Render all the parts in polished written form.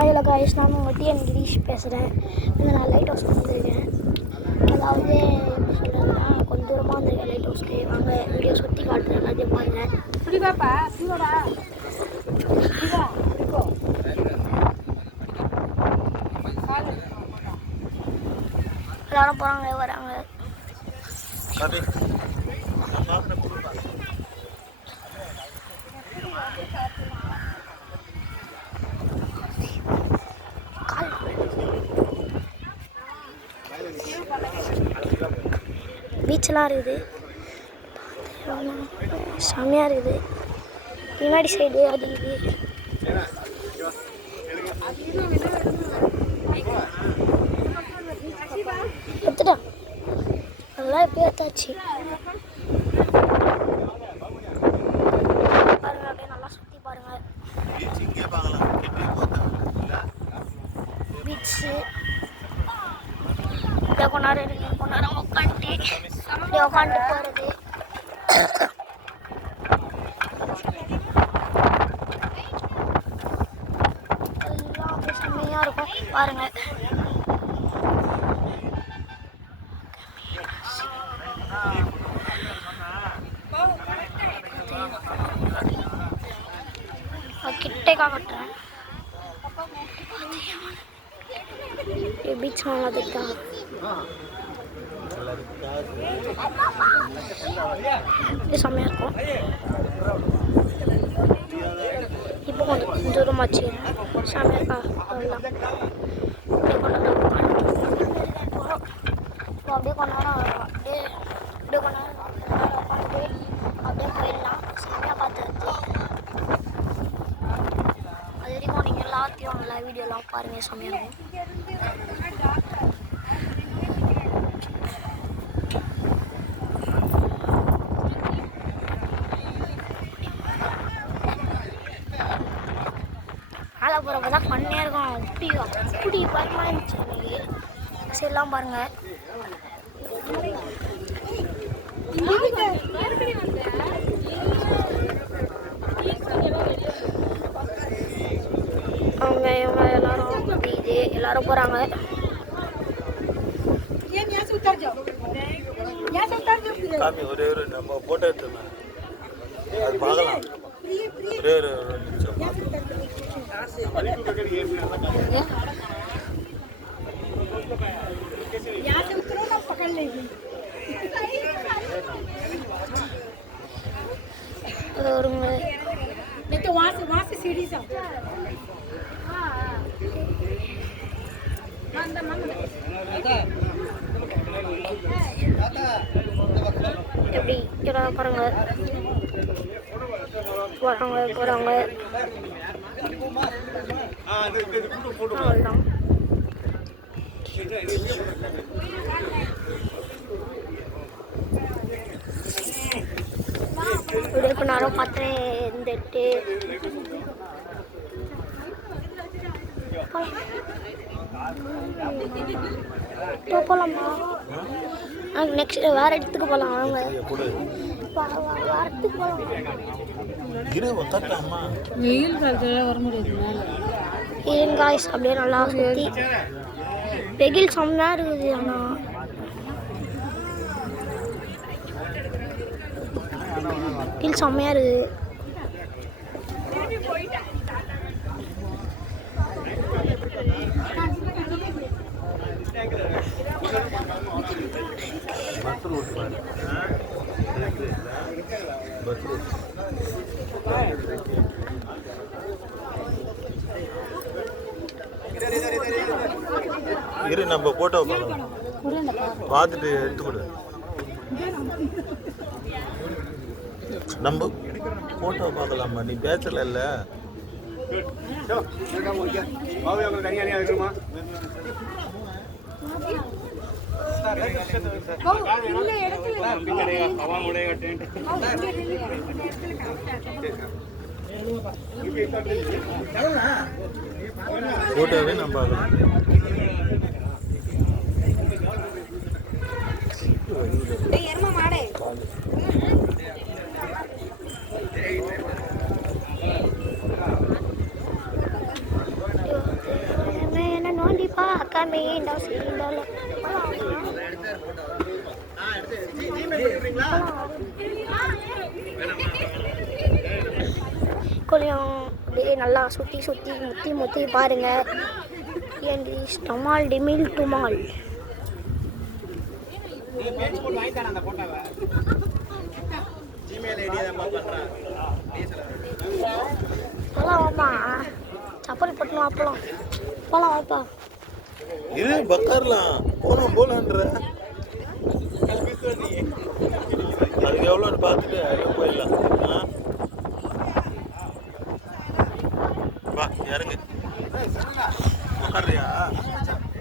Hello guys, நான் உங்கள் TN Girish பேசுகிறேன். நான் லைட் ஹவுஸ்க்கு வந்திருக்கேன். அதாவது எப்படி சொல்கிறதுனா, கொஞ்சம் தூரமாக வந்திருக்கேன் லைட் ஹவுஸ்க்கு. வாங்க வீடியோ சுற்றி காட்டுறேன், எல்லாத்தையும் பாருங்கள். எல்லாரும் போகிறாங்க வராங்க. பீச்செலாம் இருக்குது, செம்மையாக இருக்குது. பின்னாடி சைடு அது இது எடுத்துட்டேன், நல்லா எப்போ எடுத்தாச்சு. பாருங்க, அப்படியே நல்லா சுற்றி பாருங்க. பீச்சு கொஞ்ச நேரம் இருக்கு, கொஞ்ச நேரம் உட்காந்துட்டு அப்படியே உட்காந்துட்டு போகிறது. எல்லாம் அப்படியே செம்மையாக இருக்கும் பாருங்க. கிட்டே காட்டுறேன், பீச் நல்லா இருக்கா. இது செம்மையாக இருக்கும். இப்போ கொஞ்சம் தூரமாச்சு, செம்மையாக இருக்கா. அதெல்லாம் அப்படியே கொஞ்ச நேரம் அப்படியே கொஞ்ச நேரம் உட்காந்துட்டு அப்படியே போயிடலாம். செம்மையாக பார்த்துருக்கு. அது வரைக்கும் நீங்கள் எல்லாத்தையும் நல்லா வீடியோலாம் பாருங்கள், செம்மையாக இருக்கும். மேலே போகிறப்ப தான் ஃபன்னியாக இருக்கும். அப்படி பயமாக இருந்துச்சு எனக்கு. சரிலாம் பாருங்கள். அவங்க இவங்க எல்லாரும் இது எல்லாரும் போகிறாங்க. ஒரே ஒரு நம்ம போட்டோ எடுத்துருந்தேன், அது பார்க்கலாம். ஒரே ஒரு நிமிஷம் எப்படி பாருங்க. போகிறாங்க அவ்வளோதான். வீடியோ இப்போ நேரம் பார்த்தேன். இருந்துட்டு போகலாமா? நெக்ஸ்ட் வேறு இடத்துக்கு போகலாம். அவங்க வேறு இடத்துக்கு போகலாம். காய்ஸ் அப்படியே நல்லா சுற்றி வெயில் செம்மையாக இருக்குது. ஆனால் வெயில் செம்மையாக இருக்குது. இரு, நம்ம போட்டோ பார்த்துட்டு எடுத்துக்கொடு. நம்ம போட்டோ பார்க்கலாமா? நீ பேசல இல்ல. போட்டோவே நம்ம பார்க்கலாம். coming down கொஞ்சம் அப்படியே நல்லா சுற்றி சுற்றி முற்றி முற்றி பாருங்கள். டமால் டிமில் டுமால். வாப்பா சப்பல் பட்டணும் அப்பலாம் போகலாம் வாப்பா. இது பக்கர்லாம் போலான்ற அதுக்கு எவ்வளோன்னு பார்த்துட்டு அதில் போயிடலாம். வா இறங்கு. உக்காடுறியா?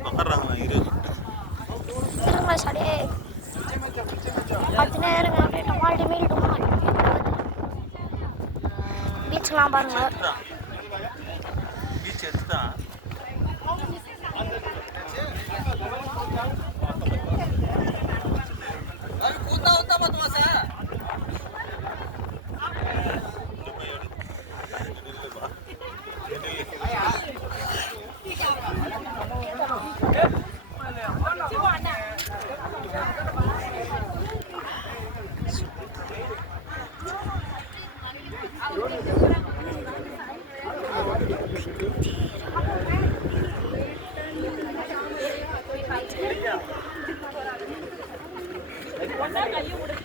உக்காடுறாங்க இரு. சடே 10 நேரம் அப்படியே டமால் டிமில் டுமால். பீச்லாம் பாருங்க. பீச் எடுத்துதான்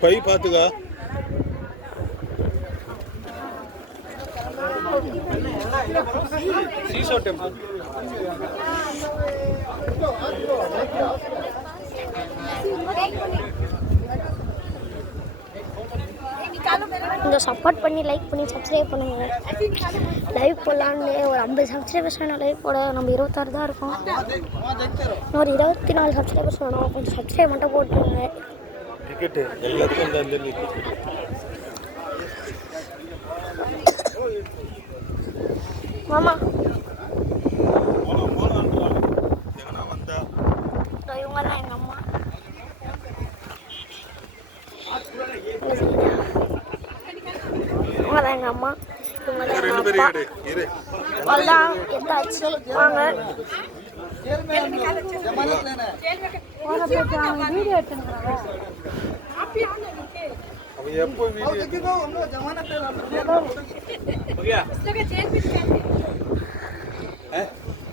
பை பார்த்துக்கா. சீசோ டெம்பிள் இந்த சப்போர்ட் பண்ணி லைக் பண்ணி சப்ஸ்கிரைப் பண்ணுங்க. லைவ் போடலான்னு ஒரு 50 சப்ஸ்கிரைபர்ஸ் வேணும். லைவ் போட நம்ம 26 தான் இருக்கோம். ஒரு 24 சப்ஸ்கிரைபர்ஸ் வேணும். கொஞ்சம் சப்ஸ்கிரைப் மட்டும் போட்டுருங்க. டிக்கெட்டு எல்லாத்துக்கும் அந்த டிக்கெட். மாமா எங்கன்னா வந்தா இவங்க தான் எங்கள் அம்மா. இவங்க தான் எங்கள் அம்மா. இவங்க தான் எங்கள் அப்பா. அவ்வளோதான் எத்தாச்சு. வாங்க வீடியோ எடுத்துக்கிறாங்க. எப்போ வீடியோ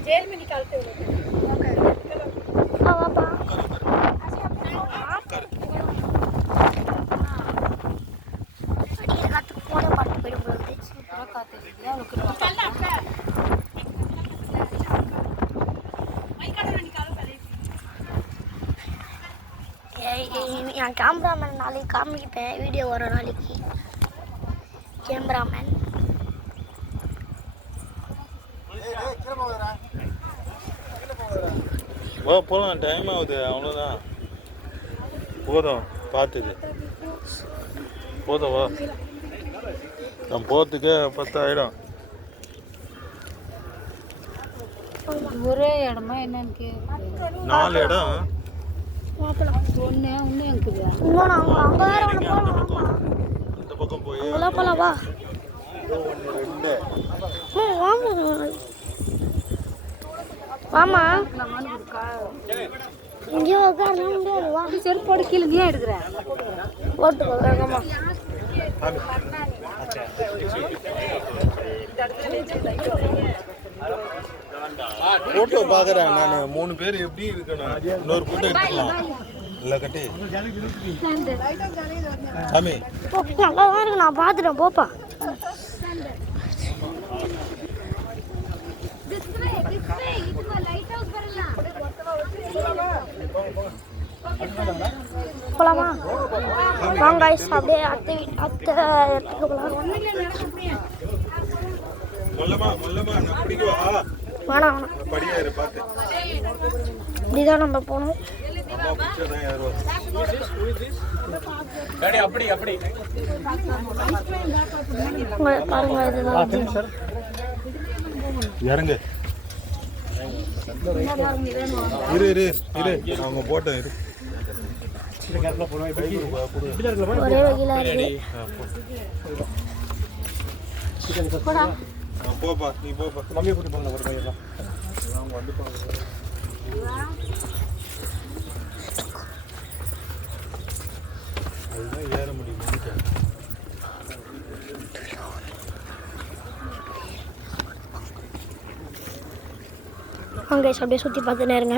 जेल में निकालते हो पापा நான் கேமராமேன் நாளைக்கு காமிப்பேன். வீடியோ வர நாளைக்கு கேமராமேன். வா போகலாம். டைம் ஆகுது. அவ்வளோதான் போதும். பார்த்தது போதும். வா நான் போகிறதுக்கே 10 ஆகிடும். ஒரே இடமா என்னன்னு 4 இடம். ஒன்று இருக்குது. அந்த பக்கம் போய் போலாம் வா. 2 வாமா இங்கே உட்காரலாம் முடியாது. வா செருப்போட கீழே நீ எடுக்கிற போட்டுக்கோ வேகமா. ஃபோட்டோ பார்க்குறேன் நான். 3 பேர் எப்படி இருக்கணும். இன்னொரு ஃபோட்டோ எடுத்துக்கலாம். இல்லை கட்டி சாமி நல்லா தான் இருக்கு. நான் பார்த்துட்டேன். போப்பா போலாமா? வாங்க அப்படியே அத்தை இடத்துக்கு போகலாம். வேணாம் படியாரு பார்த்து இப்படிதான் நம்ம போகணும். பாருங்க இதுதான் இறங்கு. இரு அவங்க போட்டோம். இரு ஒரே வகையில இருக்கு. போப்பா நீ போப்பா. மம்மி கூட்டி போங்க. ஒரு பையன் வந்து அதுதான் ஏற முடியுமான்னு கேட்டேன். அங்கே அப்படியே சுற்றி பார்த்துனே இருங்க.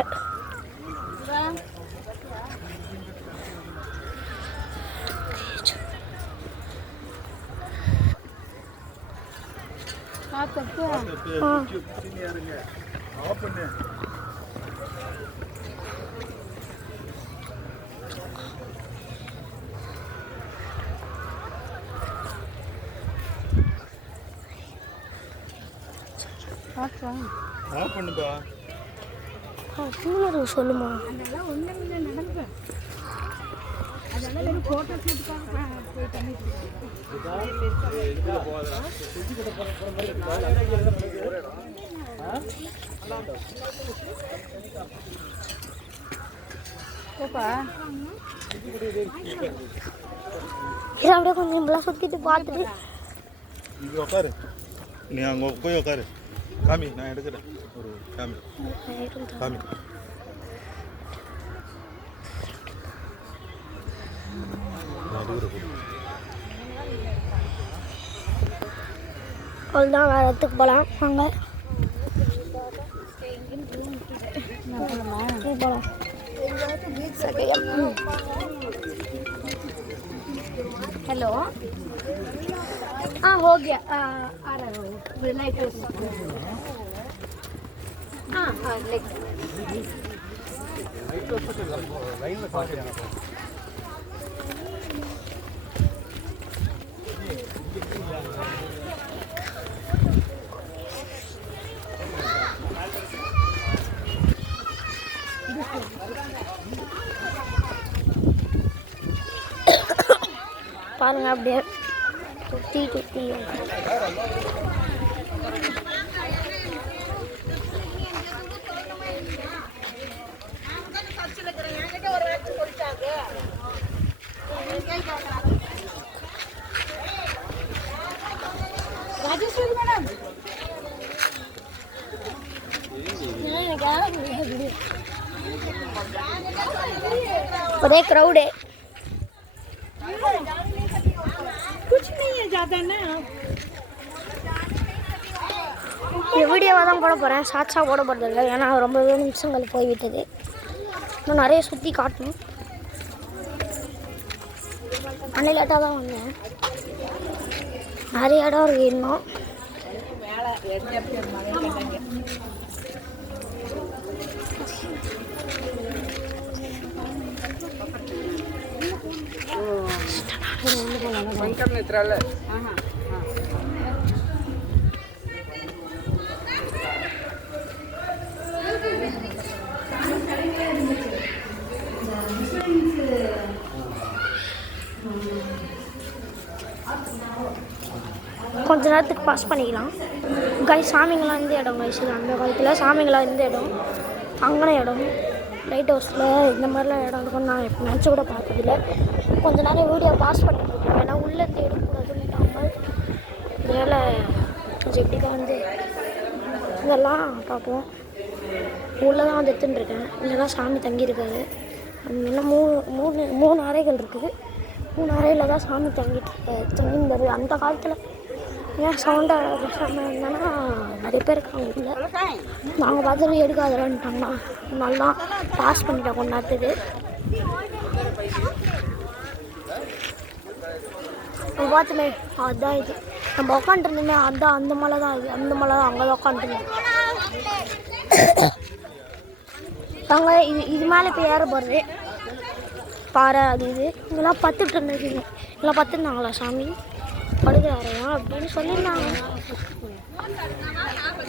ஆஃப் பண்ணுப்பா. இன்னொரு சொல்லுமா. அதெல்லாம் ஒன்றும் இல்லை, நடந்துப்பேன். அதெல்லாம் வெறும் ஃபோட்டோ ஷூட்டுக்காக போய் பண்ணிட்டு போப்பா. இது அப்படியே கொஞ்சம் இப்பெல்லாம் சுற்றிட்டு பார்த்துட்டு இங்கே உட்காரு. நீ அங்கே போய் உட்காரு. காமி, நான் எடுக்கிறேன். ஒரு காமி காமி. அவ்வளோதான், வேறு இடத்துக்கு போகலாம். வாங்க போகலாம். हेलो हाँ हो गया आ रहा हूँ लाइट हाँ हाँ பாருங்க அப்படியே சுற்றி சுற்றி राजेश्वरी मैडम ஒரே க்ரௌடு. कुछ नहीं है ज़्यादा ना. இந்த வீடியோவாக தான் போட போகிறேன், ஷார்ட்ஸாக போட போகிறது இல்லை. ஏன்னா ரொம்பவே நிமிஷங்கள் போய்விட்டது. இன்னும் நிறைய சுற்றி காட்டணும். அன்னை லேட்டாக தான் வந்தேன். நிறைய இடம் இருக்குது இன்னும். கொஞ்ச நேரத்துக்கு பாஸ் பண்ணிக்கலாம். சாமிங்களாம் இந்த இடம் இது அந்த காலத்தில் சாமிங்களாம் இந்த இடம், அங்கன இடம், லைட் ஹவுஸில் இந்த மாதிரிலாம் இடம் இருக்கும்னு நான் இப்போ நினச்சி கூட பார்த்ததில்ல. கொஞ்ச நேரம் வீடியோ பாஸ் பண்ணிட்டுருக்கேன். ஏன்னா உள்ளே தேடக்கூடாதுன்ட்டாமல் வேலை கொஞ்சம் எப்படிக்கா வந்து இதெல்லாம் பார்ப்போம். உள்ளே தான் வந்து எடுத்துட்டுருக்கேன். இங்கே தான் சாமி தங்கியிருக்காரு. இன்னும் மூணு அறைகள் இருக்குது. 3 அறையில் தான் சாமி தங்கியிருந்தாரு. அந்த காலத்தில் ஏன் சவுண்டாக என்னன்னா நிறைய பேர் இருக்காங்க இல்லை. நாங்கள் பார்த்துட்டு எடுக்காதடான்ட்டாங்கன்னா நல்லா பாஸ் பண்ணிட்டோம் கொஞ்ச நேரத்துக்கு. நம்ம பார்த்துமே அதுதான் இது நம்ம உட்காந்துருந்தோமே, அதுதான் அந்த மலை தான் இது. அந்த மலை தான் அங்கே தான் உட்காந்துருந்தோம். அவங்க இது மேலே இப்போ ஏற போகிறது பாறை அது இது. இதெல்லாம் பத்துட்டு இருந்துருக்கீங்க. இதெல்லாம் பத்துருந்தாங்களா சாமி படுகிறாரையா அப்படின்னு சொல்லியிருந்தாங்க.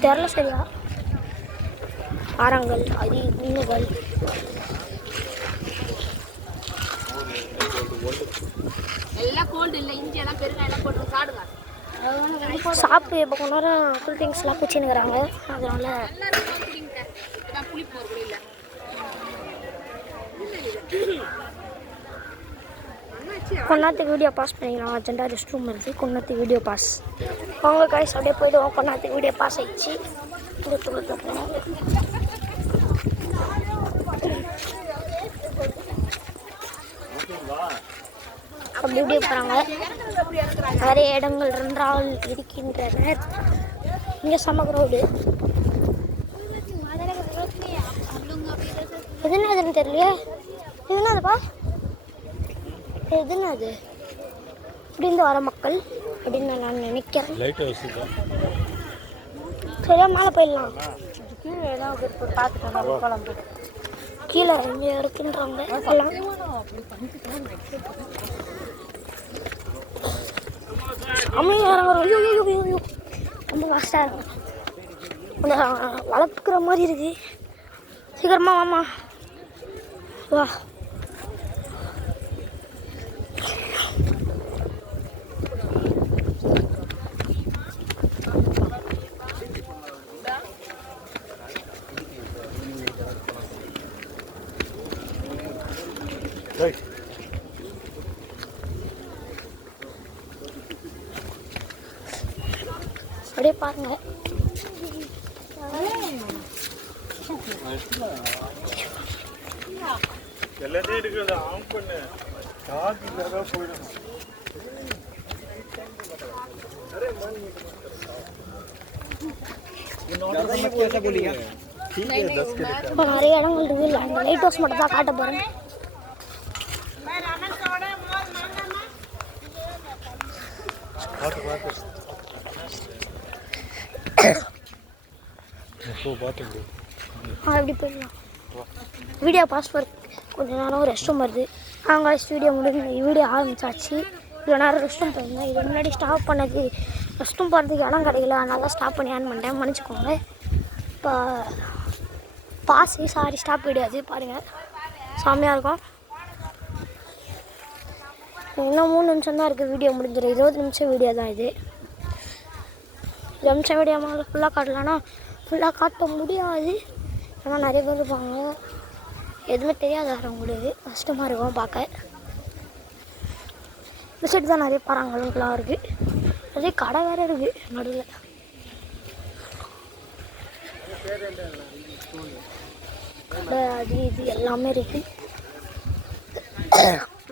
தெரில சரியா. பாறாங்கல் அரி மீன்கள் சாப்பிட்டு இப்போ கொஞ்ச நேரம் கூல் ட்ரிங்க்ஸ்லாம் குச்சின்னுக்கிறாங்க. அதனால கொண்டாத்துக்கு வீடியோ பாஸ் பண்ணிக்கலாம். அர்ஜென்ட்டாக ரெஸ்ட் ரூம் இருக்குது. கொண்டாத்துக்கு வீடியோ பாஸ் அவங்க காய்ஸ் அப்படியே போய்டுவோம். கொண்டாத்துக்கு வீடியோ பாஸ் ஆகிடுச்சு. இந்த அப்படி இப்படி போகிறாங்க. நிறைய இடங்கள் ரெண்டால் இருக்கின்றனர். இங்கே செம்ம க்ரௌடு. இது என்னதுன்னு தெரியலையே. இது என்னதுப்பா? இது என்னது? இப்படிந்து வர மக்கள் அப்படின்னு நான் நினைக்கிறேன். லைட் ஹவுஸ் தான். சரியா மேலே போயிடலாம். கீழே ஏதாவது பார்த்துட்டு கீழே இங்கே இருக்குன்றாங்க. எல்லாம் அமைதியாக இறங்குறோம். ரொம்ப கஷ்டம் இருக்கும். அந்த வளர்க்குற மாதிரி இருக்கு. சீக்கிரமா வாமா வா. அப்படியே பாருங்க. எல்லாத்தையும் இருக்கிறத ஆன் பண்ணு. காக்கி போயிடும். இப்போ நிறைய இடங்கள் இருக்குது. இல்லை அந்த லைட் ஹவுஸ் மட்டும் தான் காட்ட போகிறேன். எப்படி போயிடலாம். வீடியோ பாஸ்வேர்ட் கொஞ்ச நேரம் ரெஸ்ட் ரூம் வருது. அங்கே வீடியோ வீடியோ ஆரம்பிச்சாச்சு. இவ்வளோ நேரம் ரெஸ்ட் ரூம் போயிருந்தேன். இது முன்னாடி ஸ்டாப் பண்ணது ரெஸ்ட் ரூம் போகிறதுக்கு இடம் கிடைக்கல. அதனால ஸ்டாப் பண்ணி ஆன் பண்ணிட்டேன். மன்னிச்சுக்கோங்க. இப்போ சாரி ஸ்டாப் வீடியோ அது பாருங்கள். செம்மையாக இருக்கும். இன்னும் 3 நிமிஷம் தான் இருக்குது. வீடியோ முடிஞ்சிடும். 20 நிமிஷம் வீடியோ தான் இது. 20 நிமிஷம் வீடியோ மாதிரி ஃபுல்லாக காட்டலான்னா ஃபுல்லாக காட்ட முடியாது. ஏன்னா நிறைய பேர் இருப்பாங்க. எதுவுமே தெரியாத வரவங்களுக்கு கஷ்டமாக இருக்கும் பார்க்க. இந்த சைடு தான் நிறைய பறங்கலாம் இருக்குது. நிறைய கடை வேறு இருக்குது நடுவில். கடை அது இது எல்லாமே இருக்குது.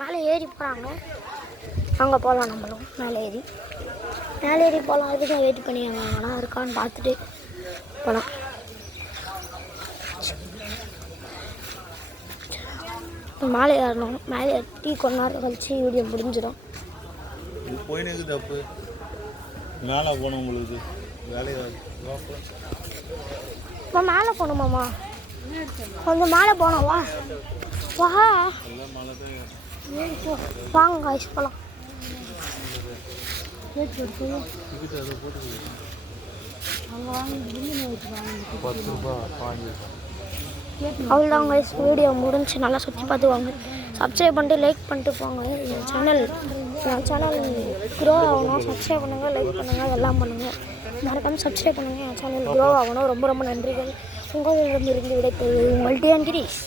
மேலே ஏறி போகிறாங்க. அங்கே போகலாம். நம்மளும் மேலே ஏறி போகலாம். அதுக்கு தான் வெயிட் பண்ணி அங்கே இருக்கான்னு பார்த்துட்டு போகலாம். மேலே ஏறணும். மேலே ஏற்றி கொஞ்ச நேரம் கழிச்சு வீடியோ முடிஞ்சிடும். போயினுக்கு தப்பு. மேலே போனோம். உங்களுக்கு வேலையாக இப்போ மேலே போகணுமாம்மா? கொஞ்சம் மேலே போனோம். வா வா வாங்க காய்ச்சி போகலாம். அவ்வளோதான் கைஸ். வீடியோ முடிஞ்சு நல்லா சுற்றி பார்த்துவாங்க. சப்ஸ்கிரைப் பண்ணிட்டு லைக் பண்ணிட்டு போங்க. என் சேனல் க்ரோ ஆகணும். சப்ஸ்கிரைப் பண்ணுங்கள், லைக் பண்ணுங்கள், எல்லாம் பண்ணுங்கள். மறக்காமல் சப்ஸ்கிரைப் பண்ணுங்கள். என் சேனல் க்ரோ ஆகணும். ரொம்ப ரொம்ப நன்றிகள். உங்களிடமிருந்து விடைபெறுவது உங்கள் டிஎன் கிரீஷ்.